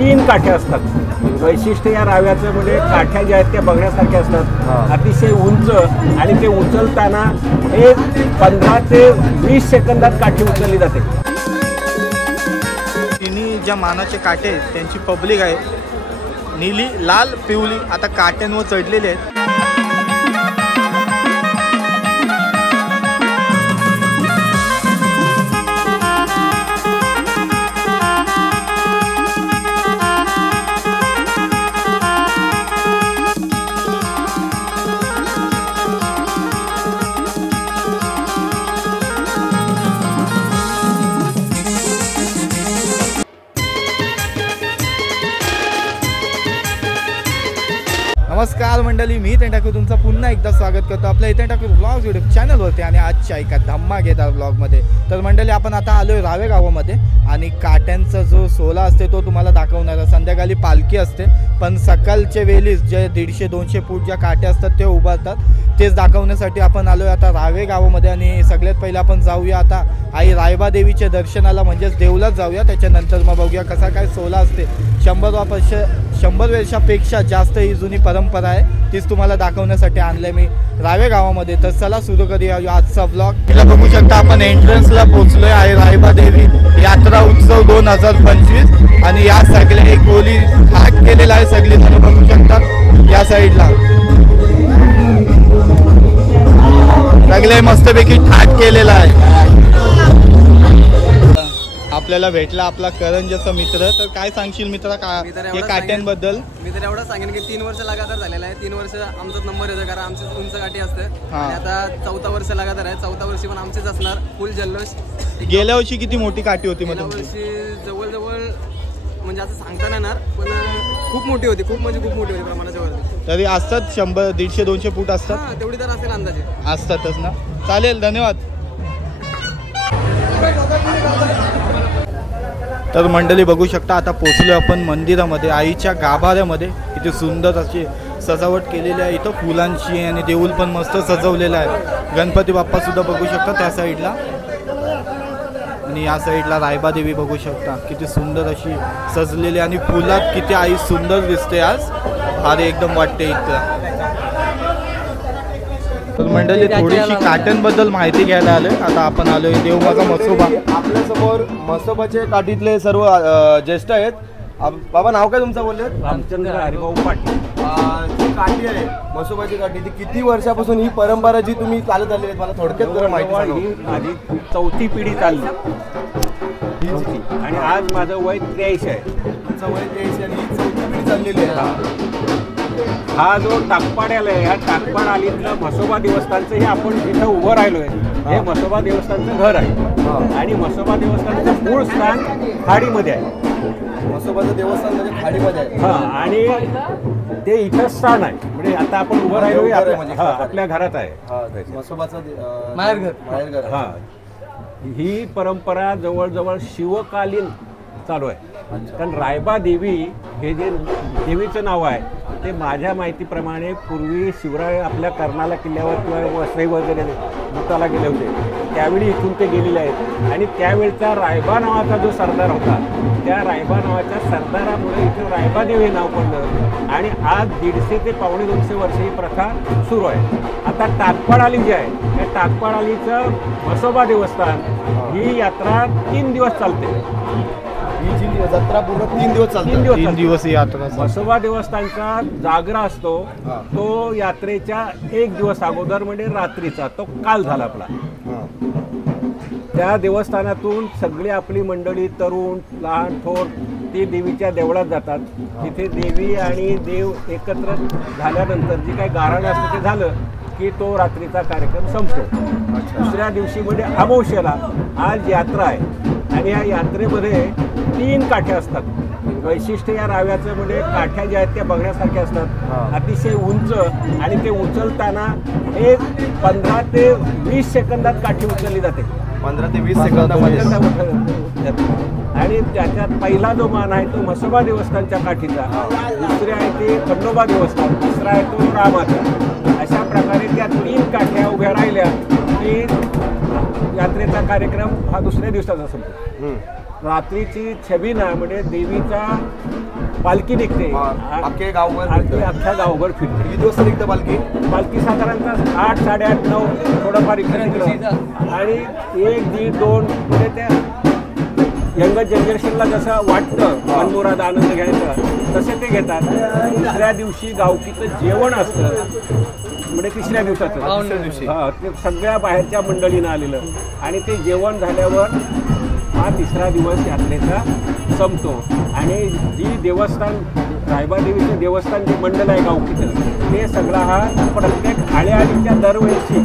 3 काठ्या असतात। वैशिष्ट्य या राव्याचं म्हणजे काठ्या ज्या आहेत त्या बघण्यासारख्या असतात, अतिशय उंच, आणि ते उचलताना एक 15 ते 20 सेकंदात काठी उचलली जाते। तिन्ही ज्या मानाचे काठे आहेत त्यांची पब्लिक आहे नीली, लाल, पिवळी आता काट्यांवर चढलेले आहेत। नमस्कार मंडळी, मी इथेन ठाकूर तुमचं पुन्हा एकदा स्वागत करतो आपल्या इथेन ठाकूर ब्लॉग्स यूट्यूब चॅनलवरती आणि आजच्या एका धमाकेदार ब्लॉगमध्ये। तर मंडळी आपण आता आलो आहे रावे गावामध्ये आणि काट्यांचा जो सोला असते तो तुम्हाला दाखवणार आहे। संध्याकाळी पालखी असते पण सकाळच्या वेळीच जे 150-200 फूट ज्या काट्या असतात ते उभारतात तेच दाखवण्यासाठी आपण आलो आहे आता रावे गावामध्ये। आणि सगळ्यात पहिले आपण जाऊया आता आई रायबा देवीच्या दर्शनाला, म्हणजेच देवलाच जाऊया, त्याच्यानंतर मग बघूया कसा काय सोला असते। 100 वर्षापेक्षा जास्त ही जुनी परंपरा आहे, तीच तुम्हाला दाखवण्यासाठी आणले मी रावे गावामध्ये। तर चला सुरू करूया आजचा ब्लॉग। तिला बघू शकता आपण एंट्रन्सला पोहोचलोय आहे रायबा देवी यात्रा उत्सव 2025 आणि या सगळ्या एक गोली थाट केलेला आहे, सगळे जण बघू शकतात या साईडला सगळे मस्तपैकी थाट केलेला आहे। आपल्याला भेटला आपला करंजचा मित्र, तर काय सांगशील मित्रा का काट्यांबद्दल? मी तर एवढं सांगेन की 3 वर्ष लगातार झालेला आहे। 3 वर्ष आमचाच नंबर येतो कारण आमची उंच काठी असते आणि आता 4था वर्ष लगातार आहे। 4था वर्षी पण आमचेच असणार फुल जल्लोष। गेल्या वर्षी किती मोठी काठी होती? गेल्या वर्षी जवळजवळ म्हणजे असं सांगता नाही येणार पण खूप मोठी होती, खूप म्हणजे खूप मोठी होती प्रमाणाच्या वरती। तरी असतात 100, 150, 200 फूट असतात, तेवढी तर असेल अंदाजे, असतातच ना। चालेल, धन्यवाद। तर मंडळी बघू शकता आता पोचलो आपण मंदिरामध्ये, आईच्या गाभाऱ्यामध्ये। इथे सुंदर अशी सजावट केलेली आहे, इथं फुलांची, आणि देऊळ पण मस्त सजवलेलं आहे। गणपती बाप्पा सुद्धा बघू शकता त्या साईडला, आणि या साईडला रायबा देवी बघू शकता किती सुंदर अशी सजलेली, आणि फुलात किती आई सुंदर दिसते आज, भारी एकदम वाटते इथं। तर मंडळी थोडीशी काट्यांबद्दल माहिती घ्यायला आलोय। आता आपण आलोय देवबागा म्हसोबा। आपल्यासमोर म्हसोबाचे काठीतले सर्व ज्येष्ठ आहेत। बाबा नाव काय तुमचं? बोलले रामचंद्र हरिभाऊ पाटील। जी काठी आहे म्हसोबाची काठी, ती किती वर्षापासून ही परंपरा जी तुम्ही चालत आली मला थोडक्यात जरा माहिती सांगा। ही माझी 4थी पिढी चालली आणि आज माझं वय 83 आहे। तुमचं वय 83 आणि ही 4थी पिढी चाललेली आहे। हा जो टाकपाड्याला आहे, ह्या टाकपाड आलीतलं म्हसोबा देवस्थानचं हे आपण जिथं उभं राहिलोय हे म्हसोबा देवस्थानचं घर आहे, आणि म्हसोबा देवस्थानचं मूळ स्थान खाडीमध्ये आहे। म्हसोबाचं देवस्थान म्हणजे खाडीमध्ये आहे, आणि ते इथं स्थान आहे, म्हणजे आता आपण उभं राहिलोय आपल्या घरात आहे म्हसोबाचं माहेरघर। हा, ही परंपरा जवळजवळ शिवकालीन चालू आहे। कारण रायबा देवी हे जे देवीचं नाव आहे ते माझ्या माहितीप्रमाणे पूर्वी शिवराय आपल्या कर्नाला किल्ल्यावर किंवा वसई वगैरे मुताला गेले होते त्यावेळी इथून ते गेलेले आहेत, आणि त्यावेळचा रायबा नावाचा जो सरदार होता त्या रायबा नावाच्या सरदारामुळे इथं रायबा देवी हे नाव पडलं, आणि आज 150 ते 250 वर्ष ही प्रथा सुरू आहे। आता टाकपाड आली जी आहे त्या टाकपाड आलीचं म्हसोबा देवस्थान ही यात्रा 3 दिवस चालते। ही जी जत्रा पूर्ण 3 दिवस चालते। 3 दिवस यात्रा। म्हसोबा देवस्थानचा जागरा असतो तो यात्रेच्या 1 दिवस अगोदर, म्हणजे रात्रीचा, तो काल झाला आपला। त्या देवस्थानातून सगळी आपली मंडळी, तरुण, लहान, थोर, ते देवीच्या देवळात जातात। तिथे देवी आणि देव एकत्र झाल्यानंतर जे काही गारण असतं ते झालं की तो रात्रीचा कार्यक्रम संपतो। दुसऱ्या दिवशी म्हणजे अमावस्येला आज यात्रा आहे, आणि या यात्रेमध्ये 3 काठ्या असतात। वैशिष्ट्य या राव्याचं म्हणजे काठ्या ज्या आहेत त्या बघण्यासारख्या असतात, अतिशय उंच, आणि ते उचलताना एक 15 ते 20 सेकंदात काठी उचलली जाते। 15 ते 20 सेकंदामध्ये। आणि त्याच्यात पहिला जो मान आहे तो म्हसोबा देवस्थानच्या काठीचा, दुसरे आहे ते खंडोबा देवस्थान, तिसरा आहे तो रामाचा। अशा प्रकारे त्या 3 काठ्या उभ्या राहिल्या की यात्रेचा कार्यक्रम हा दुसऱ्या दिवसाचा संपतो। रात्रीची छबिना म्हणजे देवीचा पालखी निघते, अख्खे गावभर अख्ख्या गावभर फिरते. किती वाजता निघतं पालखी? पालखी साधारणतः 8, 8:30, 9 थोडंफार इकडे आणि 1, 1.5, 2 म्हणजे त्या यंग जनरेशनला जसं वाटतं मनमुराद आनंद घ्यायचा तसे ते घेतात. दुसऱ्या दिवशी गावकीचं जेवण असतं म्हणजे तिसऱ्या दिवसाचं ते सगळ्या बाहेरच्या मंडळीनं आलेलं आणि ते जेवण झाल्यावर हा तिसरा दिवस यात्रेचा संपतो. आणि जी देवस्थान रायबादेवीचं देवस्थान जे मंडळ आहे गावकीचं ते सगळा हा प्रत्येक आळीच्या दरवर्षी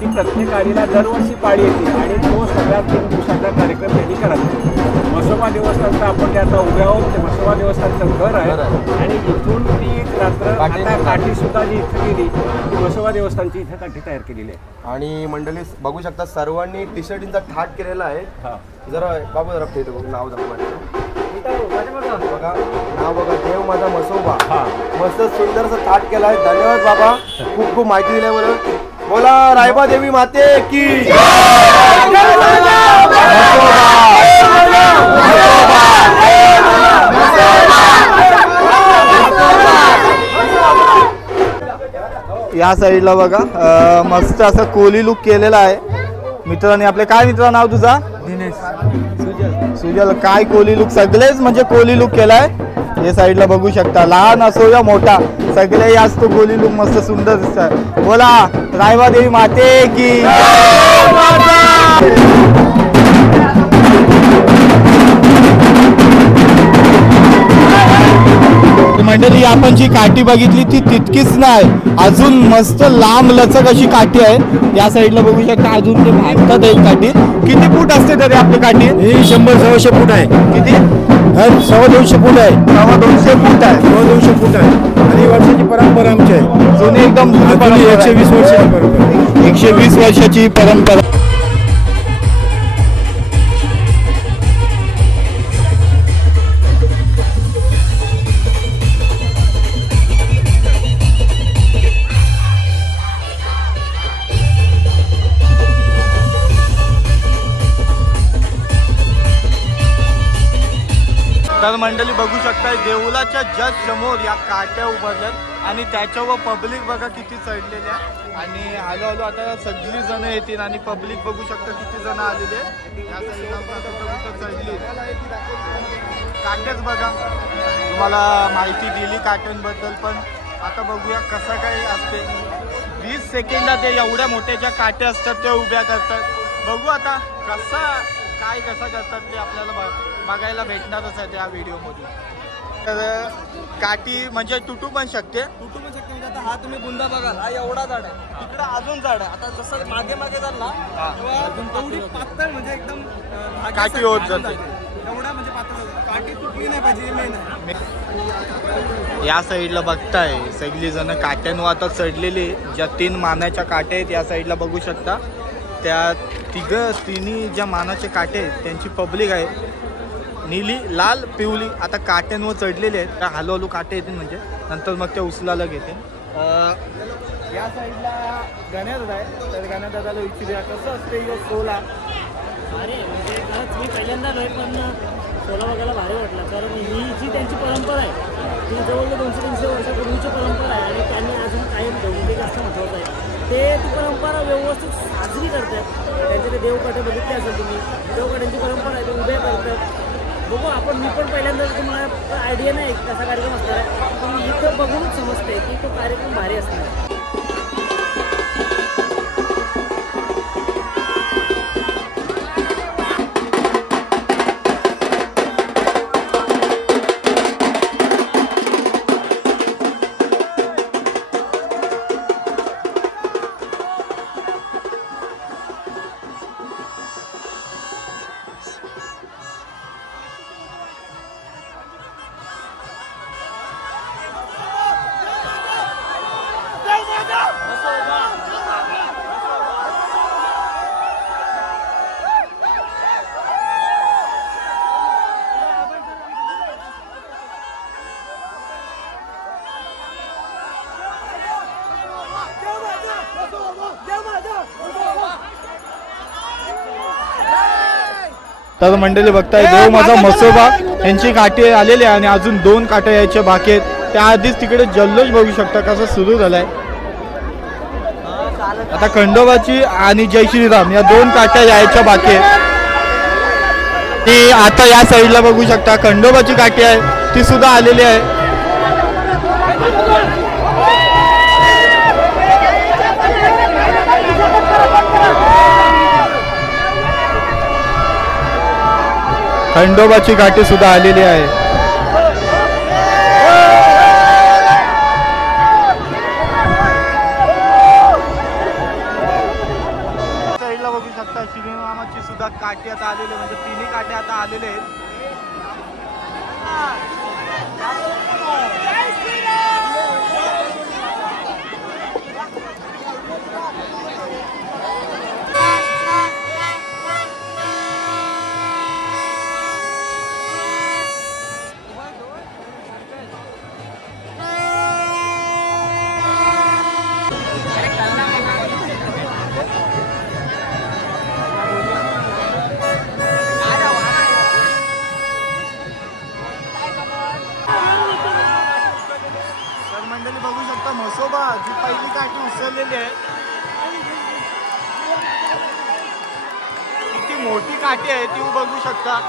ती प्रत्येक आळीला दरवर्षी पाळी येते आणि तो सगळा 3 दिवसाचा कार्यक्रम त्यांनी करायचा. म्हसोबा देवस्थानचं आपण ते आता उभे आहोत ते म्हसोबा देवस्थानचं घर आहे आणि इथून ती रात्र आता काठी सुद्धा जी इथे गेली ती म्हसोबा देवस्थानची इथे काठी तयार केलेली आहे. आणि मंडळी बघू शकता सर्वांनी टी शर्टींचा थाट केलेला आहे. जरा बाबू जरा फेट बघू नाव दाखवा बघा, नाव बघा, देव माझा म्हसोबा. मस्त सुंदर असं थाट केला आहे. धन्यवाद बाबा, खूप खूप माहिती दिल्याबरोबर. बोला रायबा देवी माते की. या साईडला बघा मस्त असं कोली लुक केलेला आहे मित्रांनी. आपले काय मित्र नाव तुझा? दिनेश. सुजल. काय कोली लुक, सगळेच म्हणजे कोली लुक केलाय. हे साईडला बघू शकता, लहान असो या मोठा सगळे याच तो कोली लुक मस्त सुंदर दिसतात. बोला रायबा देवी माते की. मंडळी आपण जी काठी बघितली ती तितकीच नाही, अजून मस्त लांब लचक अशी काठी आहे. या साईडला बघू शकता अजून ते भागतात एक काठी. किती फूट असते तरी आपली काठी? ही 100-125 फूट आहे. किती? 250 फूट आहे. 200 फूट आहे. 200 फूट आहे. आणि वर्षाची परंपरा आमची आहे. जुनी एकदम 120 वर्षाची परंपरा. 120 वर्षाची परंपरा. तर मंडळी बघू शकता देऊलाच्या जस्ट समोर या काट्या उभारल्यात आणि त्याच्यावर पब्लिक बघा किती चढलेली आहे. आणि हळूहळू आता सगळी जण येतील आणि पब्लिक बघू शकता किती जण आलेले या साईडला चढली. काट्याच बघा, तुम्हाला माहिती दिली काट्यांबद्दल, पण आता बघूया कसं काय असते. 20 सेकंदात एवढ्या मोठ्या ज्या काट्या असतात त्या उभ्या करतात. बघू आता कसं करतात ते आपल्याला बघायला भेटणारच आहे त्या व्हिडिओमध्ये. तर काठी म्हणजे तुटू पण शकते म्हणजे आता हा तुम्ही बुंदा बघाल, हा एवढा झाड आहे, तिकडे अजून झाड आहे. आता जसं मागे जाल ना तेवढी पातळ म्हणजे एकदम काठी होत जाते. एवढा म्हणजे पातळ काठी तुटली नाही पाहिजे, मेन आहे. या साईडला बघताय सगळी जण काट्यांवर आता चढलेली. ज्या 3 मानाच्या काट्या आहेत या साईडला बघू शकता, त्या तिन्ही ज्या मानाचे काटे आहेत त्यांची पब्लिक आहे. नीली, लाल, पिवली आता काट्यांवर चढलेले आहेत. त्या हळूहळू काटे येतील म्हणजे नंतर मग त्या उचलायला घेते. या साईडला गण्यादादा आहे, तर गण्यादादाला विचारूया कसं असते यो सोला. अरे म्हणजे खरंच मी पहिल्यांदा आलो आहे, पण सोला बघायला भारी वाटलं. कारण ही जी त्यांची परंपरा आहे ती जवळजवळ 200-300 वर्षापूर्वीची परंपरा आहे आणि त्यांनी अजून कायम ठेवून ते जास्त महत्त्वाचं आहे. ते ती परंपरा व्यवस्थित साजरी करतात. त्यांचे ते देवकाठे बघितले असेल तुम्ही, देवकाठ्यांची परंपरा आहे ते उभ्या करतात. बघू आपण, मी पण पहिल्यांदा तुम्हाला आयडिया नाही कसा कार्यक्रम असणार आहे, पण इथं बघूनच समजते की तो कार्यक्रम भारी असणार. तर मंडळी बघताय देव माझा म्हसोबा यांची काठी आलेली आहे आणि अजून 2 काट्या यायच्या बाकी आहेत. त्याआधीच तिकडे जल्लोष बघू शकता कसा सुरू झालाय. आता खंडोबाची आणि जय श्रीराम या 2 काट्या यायच्या बाकी आहेत. ती आता या साईडला बघू शकता खंडोबाची काठी आहे ती सुद्धा आलेली आहे. खंडोबाची काठी सुद्धा आलेली आहे. साईडला बघू शकता श्रीरामाची सुद्धा काठी आता आलेली म्हणजे 3 काठी आता आलेले आहेत. मंडळी बघू शकता म्हसोबा जी पहिली काठी उचललेली आहे किती मोठी काठी आहे ती बघू शकता.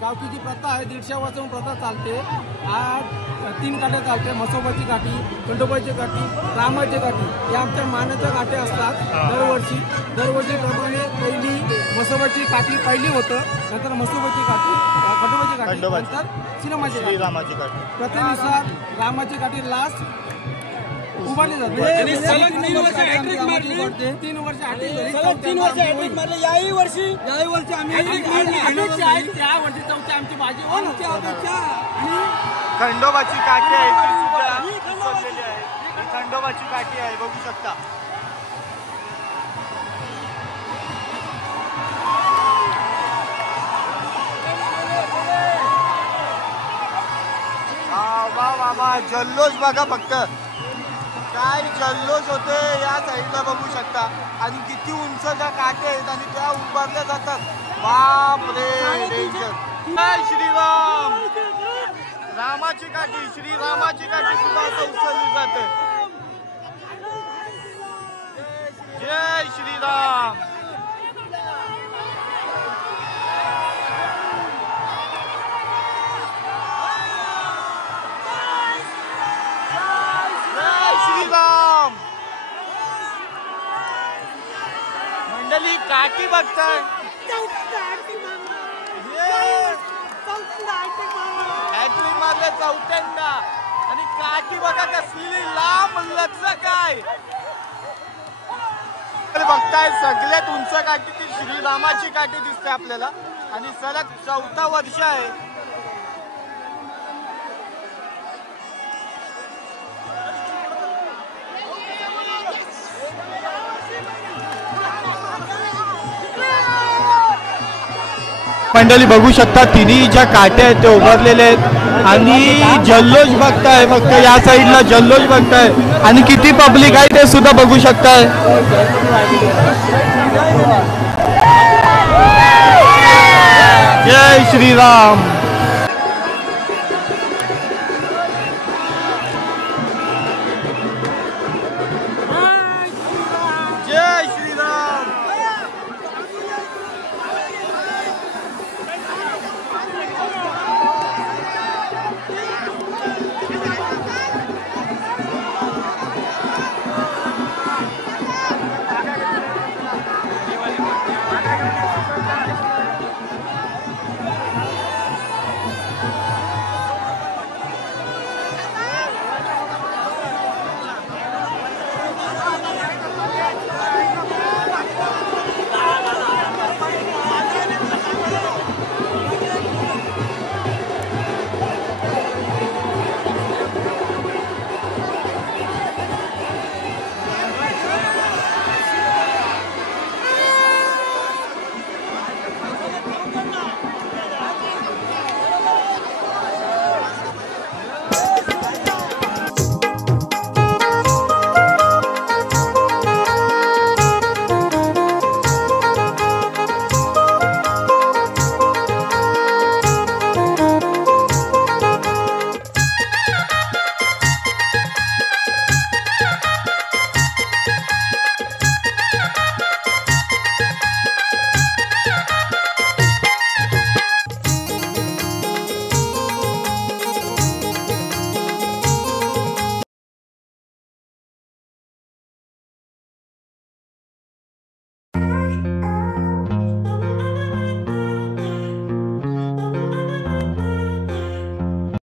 गावठी जी प्रथा आहे 150 वर्षांपासून प्रथा चालते. आज 3 काठ्या चालते. म्हसोबाची काठी, खंडोबाची काठी, रामाची काठी या आमच्या मानाच्या काठ्या असतात दरवर्षी प्रमाणे पहिली म्हसोबाची काठी पहिली होतं, नंतर म्हसोबाची काठी, खंडोबाची काठी, नंतर श्रीरामाची काठी. प्रथेनुसार रामाची काठी लास्ट उभारली जाते. 3 वर्ष हॅट्रिक मारली. 3 वर्ष हॅट्रिक मारली. याही वर्षी आम्ही त्या वर्षी चौथी आमची बाजी आमच्या अपेक्षा. आणि खंडोबाची काठी आहे ती सुद्धा उचललेली आहे. ही खंडोबाची काठी आहे बघू शकता. वा वा जल्लोष बघा फक्त काय जल्लोष होते या साईडला बघू शकता. आणि किती उंच त्या काठ्या आहेत आणि त्या उभारल्या जातात. बाप रे डेंजर. जय श्रीराम. रामाची काठी श्रीरामाची काठी सुद्धा आता उचलली जाते. जय श्रीराम. मंडळी काठी बघताय हॅट्रिक मारले 4थ्यांदा. आणि काठी बघा कसली लांब लचक आहे. बघताय सगळ्यात उंच काठी ती श्रीरामाची काठी दिसते आपल्याला आणि सलग 4थं वर्ष आहे. मंडळी बघू शकता तिन्ही ज्या काट्या आहेत ते उभारलेले आहेत आणि जल्लोष बघताय. फक्त या साईडला जल्लोष बघताय आणि किती पब्लिक आहे ते सुद्धा बघू शकताय. जय श्रीराम.